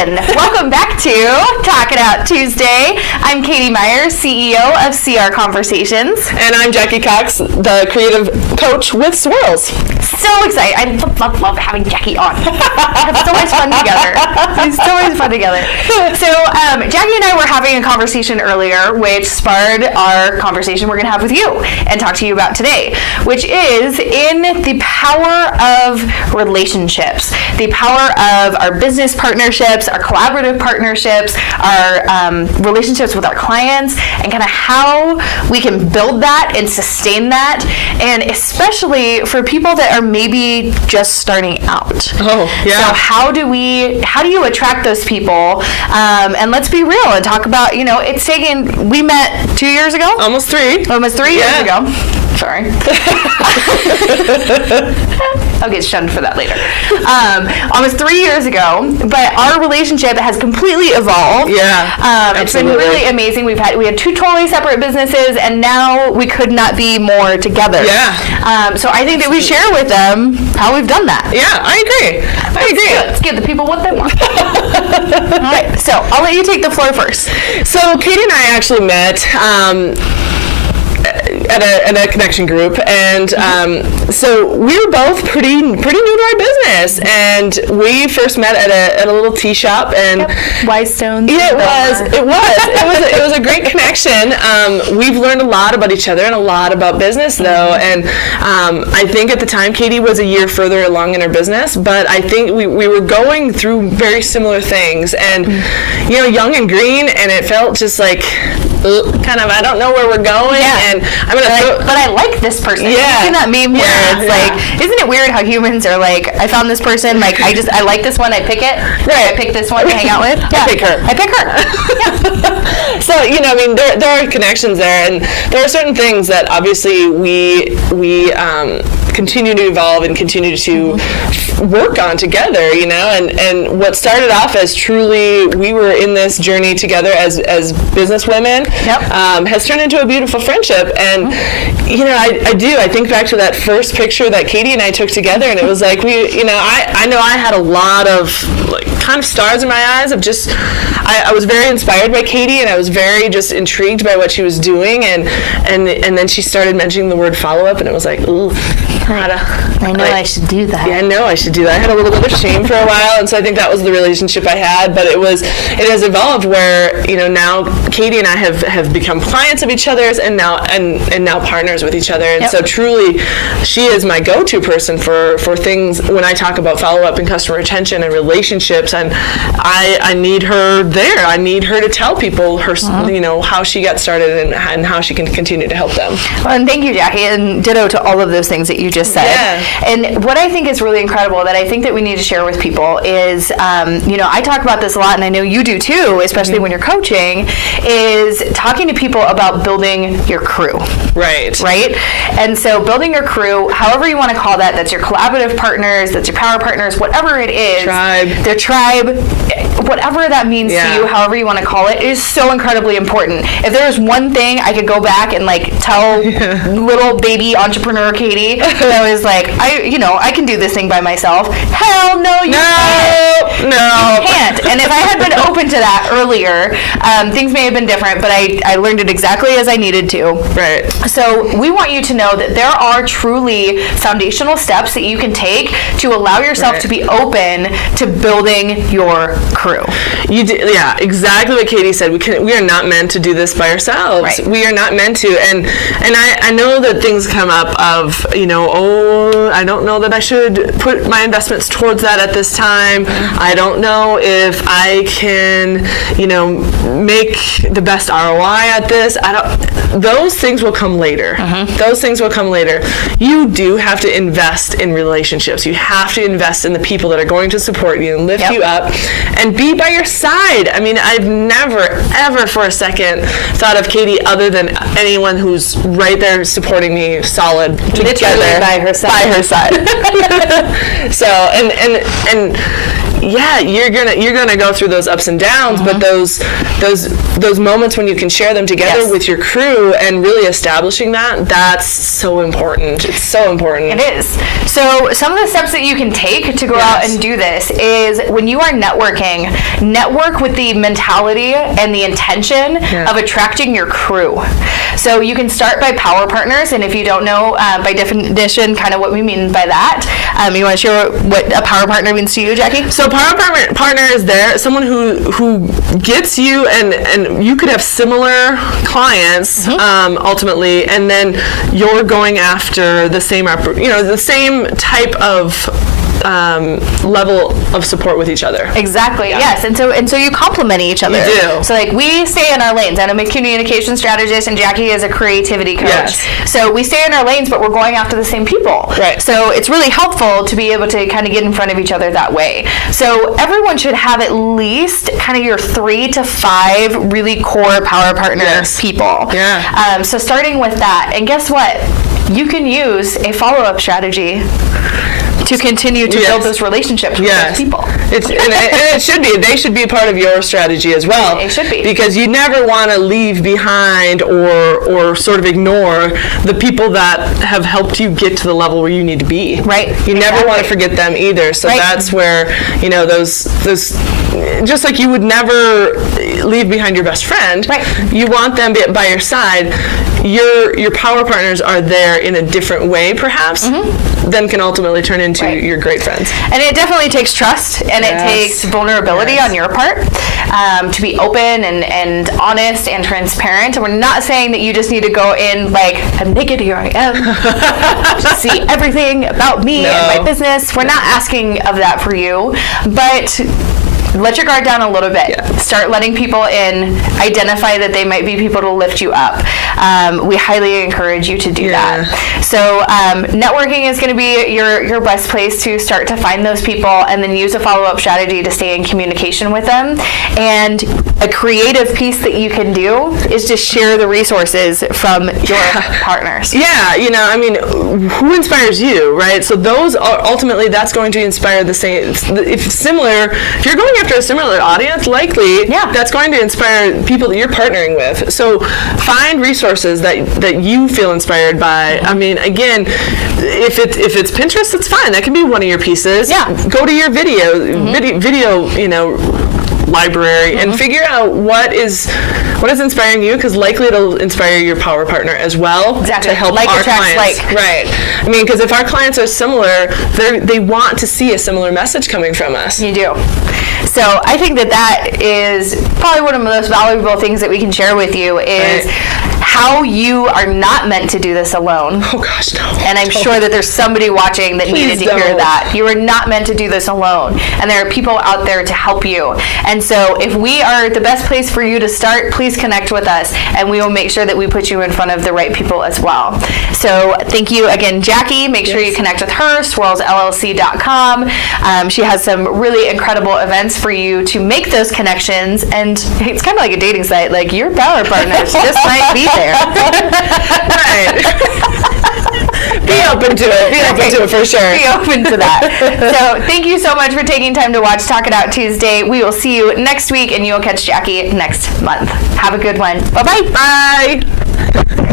again. Welcome back to Talk It Out Tuesday. I'm Katie Myers, CEO of CR Conversations. And I'm Jacki Cox, the creative coach with Swirls. So excited. I love having Jacki on. It's always fun together. So Jacki and I were having a conversation earlier, which spurred our conversation we're going to have with you and talk to you about today, which is in the power of relationships, the power of our business partnerships, our collaborative partnerships, our relationships with our clients, and kind of how we can build that and sustain that, and especially for people that are maybe just starting out. Oh, yeah. So how do you attract those people? And let's be real and talk about, we met 2 years ago? Almost 3 years ago. Sorry. I'll get shunned for that later. Almost 3 years ago, but our relationship has completely evolved. Yeah, it's been really amazing. We had 2 totally separate businesses, and now we could not be more together. Yeah. So I think that we share with them how we've done that. Yeah, I agree. Let's give the people what they want. All right, so I'll let you take the floor first. So Katie and I actually met at a connection group, and so we were both pretty new to our business, and we first met at a little tea shop, and Wise Stones. Yeah, it was a great connection. We've learned a lot about each other and a lot about business, though, and I think at the time Katie was a year further along in her business, but I think we were going through very similar things, and young and green, and it felt just like kind of, I don't know where we're going, and I'm gonna but I like this person. Yeah. You've seen that meme where it's like, isn't it weird how humans are like, I found this person, like I like this one, I pick it. Right. I pick this one to hang out with. Yeah. I pick her. Yeah. So, there are connections there, and there are certain things that obviously we continue to evolve and continue to work on together, and what started off as truly we were in this journey together as business women has turned into a beautiful friendship. And I think back to that first picture that Katie and I took together, and it was like I know I had a lot of kind of stars in my eyes of just I was very inspired by Katie, and I was very just intrigued by what she was doing, and then she started mentioning the word follow-up, and it was like, ooh, I know I should do that. Yeah, I know I should do that. I had a little bit of shame for a while, and so I think that was the relationship I had, but it has evolved where now Katie and I have become clients of each other's, and now partners with each other, and so truly she is my go-to person for things when I talk about follow-up and customer retention and relationships, and I need her there. I need her to tell people her how she got started and how she can continue to help them. Well, and thank you, Jacki, and ditto to all of those things that you just said. Yeah. And what I think is really incredible that I think that we need to share with people is, I talk about this a lot, and I know you do too, especially when you're coaching, is talking to people about building your crew. Right. And so building your crew, however you want to call that, that's your collaborative partners, that's your power partners, whatever it is. Their tribe, whatever that means to you, however you want to call it, is so incredibly important. If there was one thing I could go back and tell little baby entrepreneur Katie, that was like, I can do this thing by myself. Hell no, you can't. No. You can't. And if I had been open to that earlier, things may have been different, but I learned it exactly as I needed to. Right. So we want you to know that there are truly foundational steps that you can take to allow yourself to be open to building your crew. Yeah, exactly what Katie said. We are not meant to do this by ourselves. Right. We are not meant to. And I know that things come up of, I don't know that I should put my investments towards that at this time. I don't know if I can, make the best ROI at this. Those things will come later. Those things will come later. You do have to invest in relationships. You have to invest in the people that are going to support you and lift you up and be by your side. I mean, I've never, ever for a second thought of Katie other than anyone who's right there supporting me solid together. By her side. So, and you're gonna go through those ups and downs, but those moments when you can share them together with your crew and really establishing that's so important. It's so important. It is. So some of the steps that you can take to go out and do this is when you are networking, network with the mentality and the intention of attracting your crew. So you can start by power partners, and if you don't know by definition kind of what we mean by that, you want to share what a power partner means to you, Jacki? So power partner is someone who gets you, and you could have similar clients ultimately, and then you're going after the same type of level of support with each other. Exactly. Yes. And so you complement each other. You do. So like we stay in our lanes. I'm a communication strategist, and Jacki is a creativity coach. Yes. So we stay in our lanes, but we're going after the same people. Right. So it's really helpful to be able to kind of get in front of each other that way. So everyone should have at least kind of your 3 to 5 really core power partner people. Yeah. So starting with that, and guess what? You can use a follow-up strategy to continue to build those relationships with those people. And it should be. They should be part of your strategy as well. It should be. Because you never want to leave behind or sort of ignore the people that have helped you get to the level where you need to be. Right. You never want to forget them either. So that's where, those just like you would never leave behind your best friend, you want them by your side. Your power partners are there in a different way, perhaps, then can ultimately turn into your great friends. And it definitely takes trust, and it takes vulnerability on your part to be open and honest and transparent. And we're not saying that you just need to go in like, I'm naked, here I am, to see everything about me and my business. We're not asking of that for you, but let your guard down a little bit. Start letting people in. Identify that they might be people to lift you up. We highly encourage you to do that. So networking is going to be your best place to start to find those people, and then use a follow-up strategy to stay in communication with them. And a creative piece that you can do is just share the resources from your partners. Yeah, who inspires you, right? So those are ultimately, that's going to inspire the same. If you're going after a similar audience, likely that's going to inspire people that you're partnering with. So find resources that you feel inspired by. I mean, again, if it's Pinterest, it's fine. That can be one of your pieces. Go to your video, library and figure out what is inspiring you, because likely it'll inspire your power partner as well to help our clients. Right. I mean, because if our clients are similar, they want to see a similar message coming from us. You do. So I think that is probably one of the most valuable things that we can share with you is how you are not meant to do this alone. Oh gosh, no. And I'm sure that there's somebody watching that needed to hear that. You are not meant to do this alone. And there are people out there to help you. And so if we are the best place for you to start, please connect with us, and we will make sure that we put you in front of the right people as well. So thank you again, Jacki. Make sure you connect with her, swirlsllc.com. She has some really incredible events for you to make those connections. And it's kind of like a dating site. Like, your power partners just might be there. Right. Be open to it. Be open to it for sure. Be open to that. So thank you so much for taking time to watch Talk It Out Tuesday. We will see you next week, and you'll catch Jacki next month. Have a good one. Bye-bye. Bye.